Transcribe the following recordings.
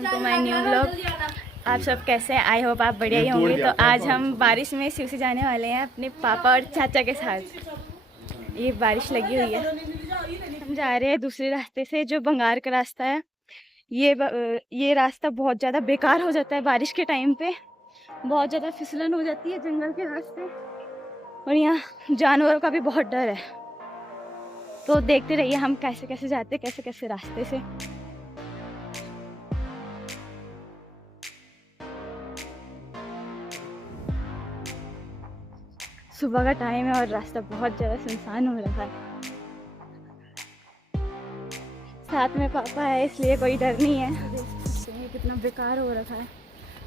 Welcome to my new blog. आप सब कैसे हैं? आई होप आप बढ़िया ही होंगे। तो आज हम बारिश में शिव से जाने वाले हैं अपने पापा और चाचा के साथ। ये बारिश लगी हुई है, हम जा रहे हैं दूसरे रास्ते से जो बंगार का रास्ता है। ये रास्ता बहुत ज़्यादा बेकार हो जाता है बारिश के टाइम पे, बहुत ज़्यादा फिसलन हो जाती है जंगल के रास्ते, और यहाँ जानवरों का भी बहुत डर है। तो देखते रहिए हम कैसे कैसे जाते हैं, कैसे कैसे रास्ते से। सुबह का टाइम है और रास्ता बहुत ज़्यादा सुनसान हो रहा है। साथ में पापा है इसलिए कोई डर नहीं है। देख सकते हैं कितना बेकार हो रखा है।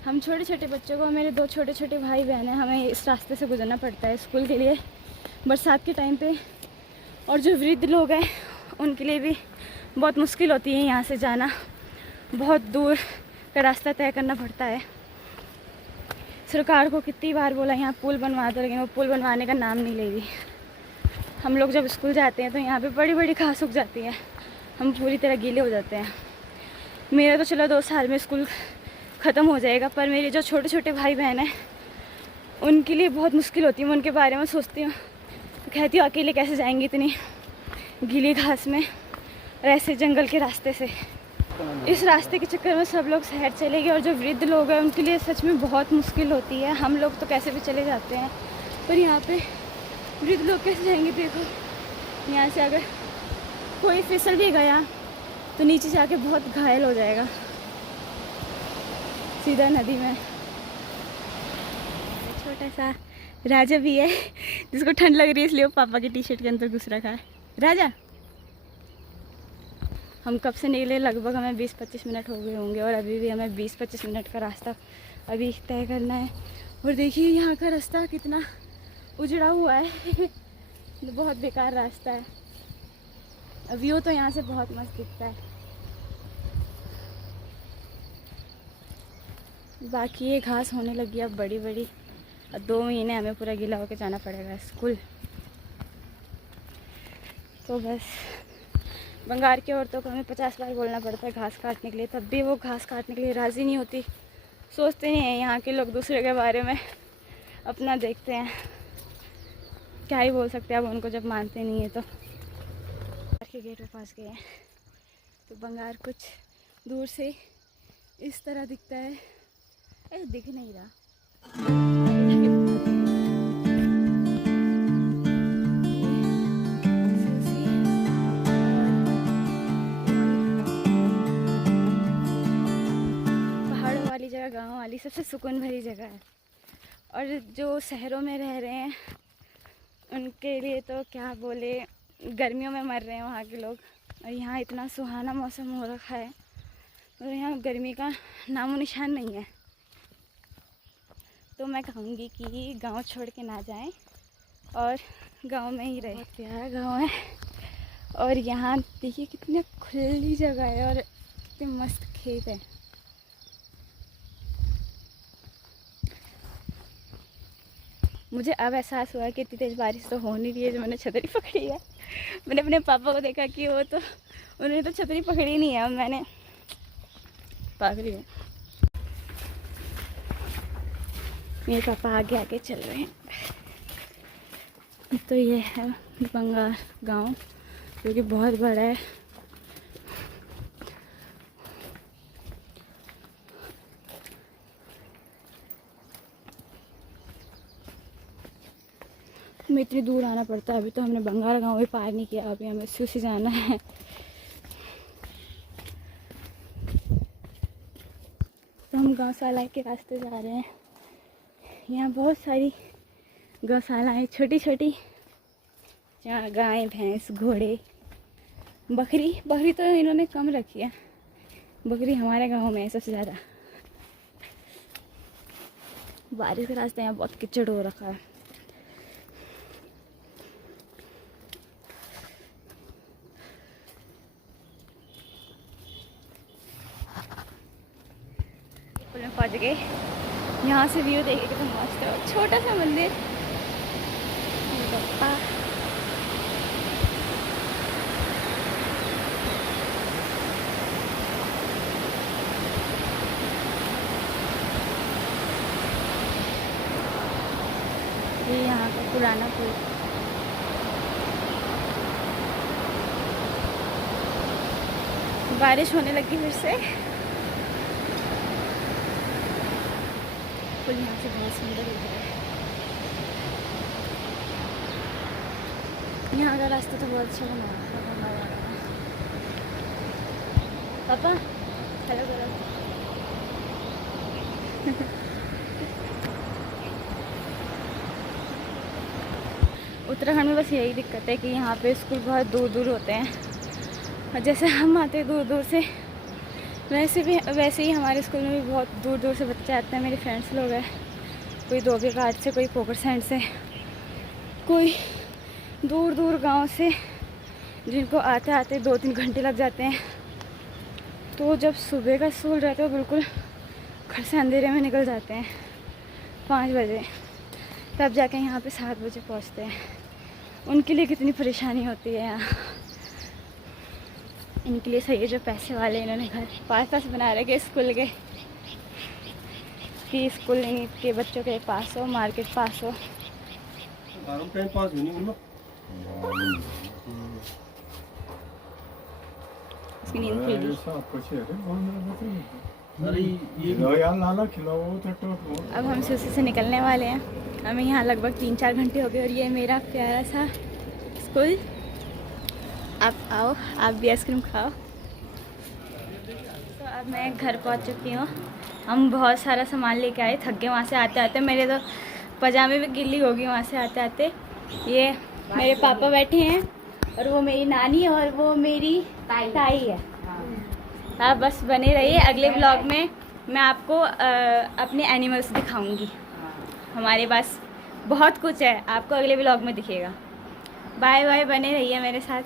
हम छोटे छोटे बच्चों को, मेरे दो छोटे छोटे भाई बहन हैं, हमें इस रास्ते से गुजरना पड़ता है स्कूल के लिए बरसात के टाइम पे। और जो वृद्ध लोग हैं उनके लिए भी बहुत मुश्किल होती है यहाँ से जाना, बहुत दूर का रास्ता तय करना पड़ता है। सरकार को कितनी बार बोला यहाँ पुल बनवा दो, लेकिन वो पुल बनवाने का नाम नहीं ले रही। हम लोग जब स्कूल जाते हैं तो यहाँ पे बड़ी बड़ी घास उग जाती है, हम पूरी तरह गीले हो जाते हैं। मेरा तो चलो 2 साल में स्कूल ख़त्म हो जाएगा, पर मेरे जो छोटे छोटे भाई बहन हैं उनके लिए बहुत मुश्किल होती है। मैं उनके बारे में सोचती हूँ तो कहती हूँ अकेले कैसे जाएंगी इतनी गीली घास में और ऐसे जंगल के रास्ते से। इस रास्ते के चक्कर में सब लोग शहर चले गए और जो वृद्ध लोग हैं उनके लिए सच में बहुत मुश्किल होती है। हम लोग तो कैसे भी चले जाते हैं, पर यहाँ पे वृद्ध लोग कैसे जाएंगे? देखो यहाँ से अगर कोई फिसल भी गया तो नीचे जाके बहुत घायल हो जाएगा सीधा नदी में। छोटा सा राजा भी है जिसको ठंड लग रही है इसलिए वो पापा की टी शर्ट के अंदर घुस रखा है। राजा, हम कब से निकले? लगभग हमें 20-25 मिनट हो गए होंगे और अभी भी हमें 20-25 मिनट का रास्ता अभी तय करना है। और देखिए यहाँ का रास्ता कितना उजड़ा हुआ है बहुत बेकार रास्ता है। व्यू तो यहाँ से बहुत मस्त दिखता है, बाकी ये घास होने लगी अब बड़ी बड़ी। और 2 महीने हमें पूरा गीला होकर जाना पड़ेगा स्कूल। तो बस बंगार की औरतों को हमें 50 बार बोलना पड़ता है घास काटने के लिए, तब भी वो घास काटने के लिए राज़ी नहीं होती। सोचते नहीं हैं यहाँ के लोग दूसरे के बारे में, अपना देखते हैं। क्या ही बोल सकते हैं अब उनको जब मानते नहीं है तो। के गेट पे पास गए हैं तो बंगार कुछ दूर से इस तरह दिखता है। दिख नहीं रहा। गाँव वाली सबसे सुकून भरी जगह है। और जो शहरों में रह रहे हैं उनके लिए तो क्या बोले, गर्मियों में मर रहे हैं वहाँ के लोग। और यहाँ इतना सुहाना मौसम हो रखा है और यहाँ गर्मी का नामो निशान नहीं है। तो मैं कहूँगी कि गांव छोड़ के ना जाएं और गांव में ही रहें। बहुत प्यारा गांव है और यहाँ देखिए कितनी खुली जगह है और कितने मस्त खेत है। मुझे अब एहसास हुआ कि इतनी तेज़ बारिश तो हो नहीं रही है जो मैंने छतरी पकड़ी है। मैंने अपने पापा को देखा कि वो तो उन्होंने तो छतरी पकड़ी नहीं है और मैंने पकड़ी है। मेरे पापा आगे आगे चल रहे हैं। तो ये है बंगार गांव जो कि बहुत बड़ा है। हमें इतनी दूर आना पड़ता है। अभी तो हमने बंगार गांव भी पार नहीं किया, अभी हमें सूसी जाना है। तो हम गौशाला के रास्ते जा रहे हैं। यहाँ बहुत सारी गौशालाएँ छोटी छोटी, जहाँ गाय भैंस घोड़े बकरी तो इन्होंने कम रखी है। बकरी हमारे गांव में है सबसे ज़्यादा। बारिश के रास्ते यहाँ बहुत कीचड़ हो रखा है। पहुँच गए। यहाँ से व्यू देखे कितना मस्त है। छोटा सा मंदिर, पुराना पुल। बारिश होने लगी फिर से। पुल यहाँ से बहुत सुंदर दिख रहा है। यहाँ का रास्ता तो बहुत अच्छा बना हुआ है। पापा हेलो करो। उत्तराखंड में बस यही दिक्कत है कि यहाँ पे स्कूल बहुत दूर दूर होते हैं, और जैसे हम आते हैं दूर दूर से, वैसे ही हमारे स्कूल में भी बहुत दूर दूर से बच्चे आते हैं। मेरे फ्रेंड्स लोग हैं, कोई दोगे घाट से, कोई पोखर सैंड से, कोई दूर दूर गांव से, जिनको आते आते 2-3 घंटे लग जाते हैं। तो जब सुबह का स्कूल रहता है तो बिल्कुल घर से अंधेरे में निकल जाते हैं 5 बजे, तब जाके यहाँ पे 7 बजे पहुँचते हैं। उनके लिए कितनी परेशानी होती है यहाँ। इनके लिए सही है जो पैसे वाले, इन्होंने घर पास बना रखे स्कूल के, कि स्कूल के बच्चों के पास हो, मार्केट पास हो। इसकी नींद खुल गई। अब हम सुसी से निकलने वाले हैं। हमें यहाँ लगभग 3-4 घंटे हो गए, और ये मेरा प्यारा सा स्कूल। आप आओ, आप भी आइसक्रीम खाओ। तो अब मैं घर पहुँच चुकी हूँ। हम बहुत सारा सामान लेके आए, थक गए वहाँ से आते आते। मेरे तो पजामे भी गिल्ली होगी वहाँ से आते आते। ये मेरे पापा बैठे हैं, और वो मेरी नानी, और वो मेरी ताई है। आप बस बने रहिए, अगले ब्लॉग में मैं आपको अपने एनिमल्स दिखाऊंगी। हमारे पास बहुत कुछ है, आपको अगले ब्लॉग में दिखेगा। बाय बाय, बने रहिए मेरे साथ।